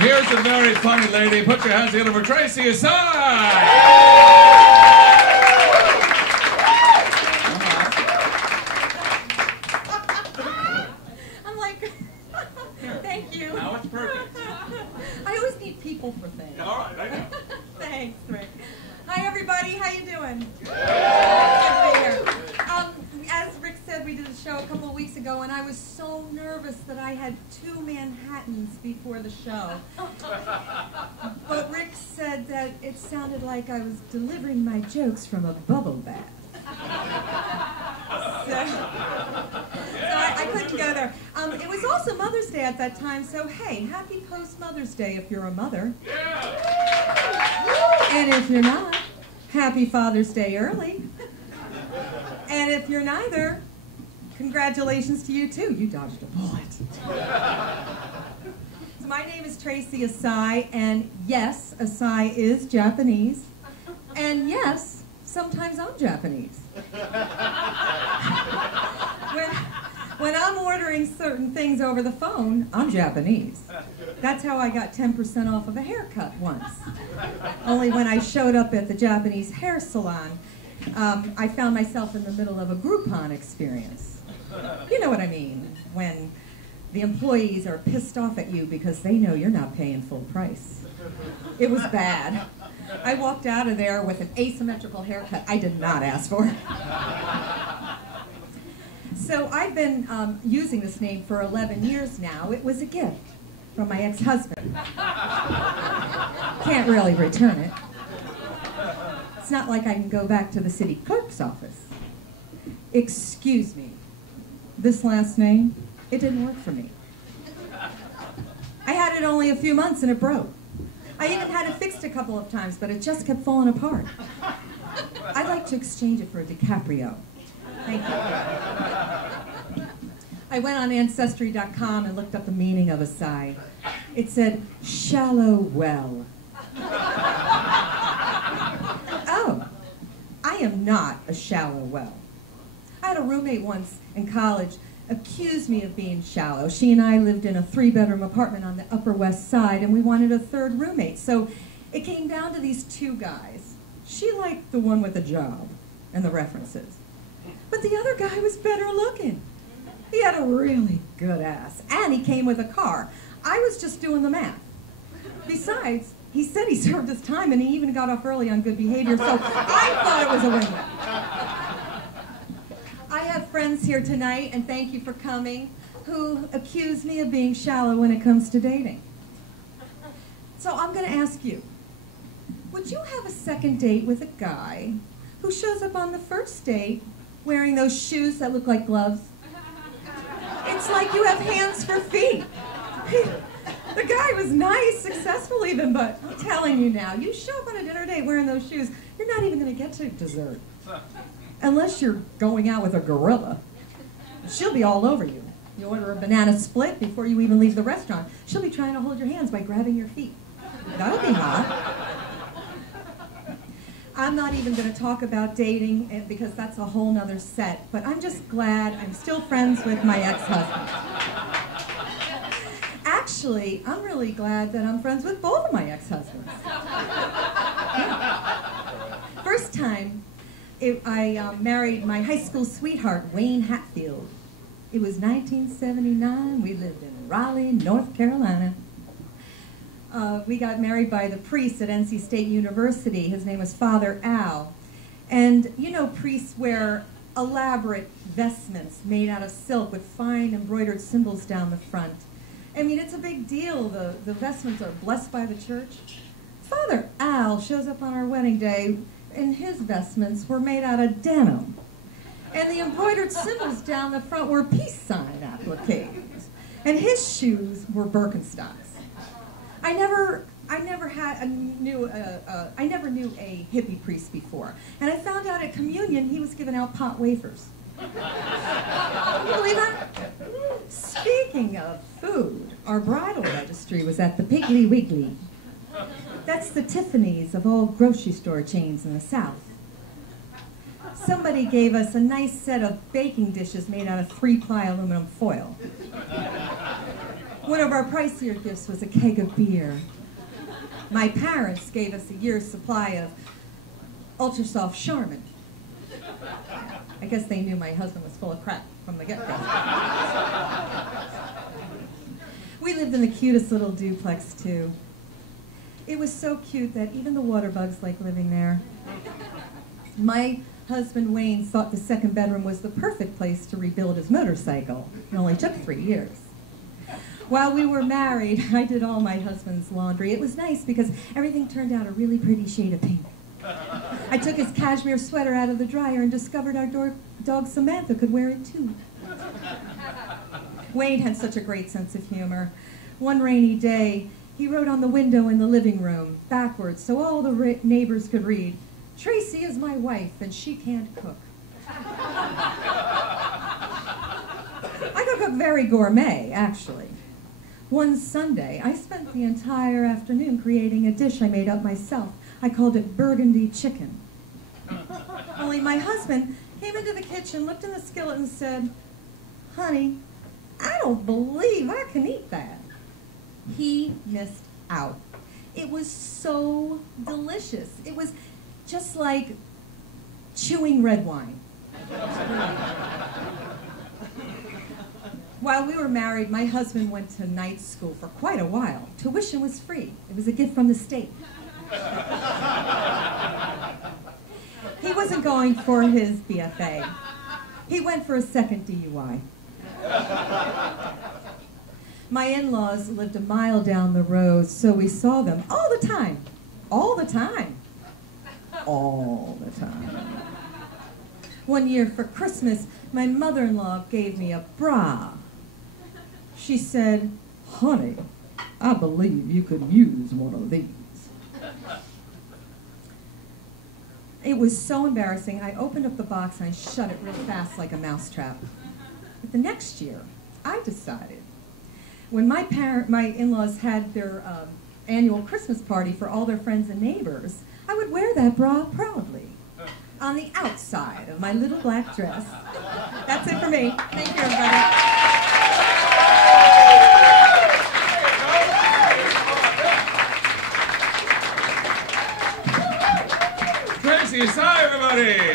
Here's a very funny lady. Put your hands together for Tracey Asai. I'm like, thank you. Now it's perfect. I always need people for things. All right, I know. Thanks, Rick. Hi, everybody. How you doing? Good to be here. As Rick said, we did a show a couple of weeks ago, and I was so nervous that I had 2 Manhattans before the show. But Rick said that it sounded like I was delivering my jokes from a bubble bath. So I couldn't go there. It was also Mother's Day at that time, so hey, happy post-Mother's Day if you're a mother. And if you're not, happy Father's Day early. And if you're neither, congratulations to you too. You dodged a bullet. So my name is Tracey Asai, and yes, Asai is Japanese. And yes, sometimes I'm Japanese. When I'm ordering certain things over the phone, I'm Japanese. That's how I got 10% off of a haircut once. Only when I showed up at the Japanese hair salon, I found myself in the middle of a Groupon experience. You know what I mean, when the employees are pissed off at you because they know you're not paying full price. It was bad. I walked out of there with an asymmetrical haircut I did not ask for. So I've been using this name for 11 years now. It was a gift from my ex-husband. Can't really return it. It's not like I can go back to the city clerk's office. Excuse me, this last name, it didn't work for me. I had it only a few months and it broke. I even had it fixed a couple of times, but it just kept falling apart. I'd like to exchange it for a DiCaprio. Thank you. I went on Ancestry.com and looked up the meaning of Asai. It said, shallow well. Oh, I am not a shallow well. I had a roommate once in college accused me of being shallow. She and I lived in a 3-bedroom apartment on the Upper West Side, and we wanted a third roommate. So it came down to these 2 guys. She liked the one with the job and the references. But the other guy was better looking. He had a really good ass, and he came with a car. I was just doing the math. Besides, he said he served his time, and he even got off early on good behavior, so I thought it was a win-win. I have friends here tonight, and thank you for coming, who accuse me of being shallow when it comes to dating. So I'm going to ask you, would you have a second date with a guy who shows up on the first date wearing those shoes that look like gloves? It's like you have hands for feet. The guy was nice, successful even, but I'm telling you now, you show up on a dinner date wearing those shoes, you're not even going to get to dessert. Unless you're going out with a gorilla. She'll be all over you. You order a banana split before you even leave the restaurant. She'll be trying to hold your hands by grabbing your feet. That'll be hot. I'm not even going to talk about dating because that's a whole nother set, but I'm just glad I'm still friends with my ex-husband. Actually, I'm really glad that I'm friends with both of my ex-husbands. Yeah. First time, I married my high school sweetheart, Wayne Hatfield. It was 1979. We lived in Raleigh, North Carolina. We got married by the priest at NC State University. His name was Father Al. And you know, priests wear elaborate vestments made out of silk with fine embroidered symbols down the front. I mean, it's a big deal. The vestments are blessed by the church. Father Al shows up on our wedding day, and his vestments were made out of denim. And the embroidered symbols down the front were peace sign appliques. And his shoes were Birkenstocks. I never knew a hippie priest before, and I found out at communion he was giving out pot wafers. Can you believe that? Speaking of food, our bridal registry was at the Piggly Wiggly. That's the Tiffany's of all grocery store chains in the South. Somebody gave us a nice set of baking dishes made out of 3-ply aluminum foil. One of our pricier gifts was a keg of beer. My parents gave us a year's supply of ultra soft Charmin. I guess they knew my husband was full of crap from the get-go. We lived in the cutest little duplex, too. It was so cute that even the water bugs liked living there. My husband, Wayne, thought the second bedroom was the perfect place to rebuild his motorcycle. It only took 3 years. While we were married, I did all my husband's laundry. It was nice because everything turned out a really pretty shade of pink. I took his cashmere sweater out of the dryer and discovered our dog Samantha could wear it too. Wayne had such a great sense of humor. One rainy day, he wrote on the window in the living room, backwards, so all the neighbors could read, "Tracey is my wife and she can't cook." I could cook very gourmet, actually. One Sunday, I spent the entire afternoon creating a dish I made up myself. I called it burgundy chicken. Only my husband came into the kitchen, looked in the skillet and said, "Honey, I don't believe I can eat that." He missed out. It was so delicious. It was just like chewing red wine. While we were married, my husband went to night school for quite a while. Tuition was free. It was a gift from the state. He wasn't going for his BFA. He went for a second DUI. My in-laws lived a mile down the road, so we saw them all the time. All the time. All the time. One year for Christmas, my mother-in-law gave me a bra. She said, "Honey, I believe you could use one of these." It was so embarrassing. I opened up the box and I shut it real fast like a mousetrap. But the next year, I decided, when my in-laws had their annual Christmas party for all their friends and neighbors, I would wear that bra proudly on the outside of my little black dress. That's it for me. Thank you, everybody. Tracey Asai, everybody!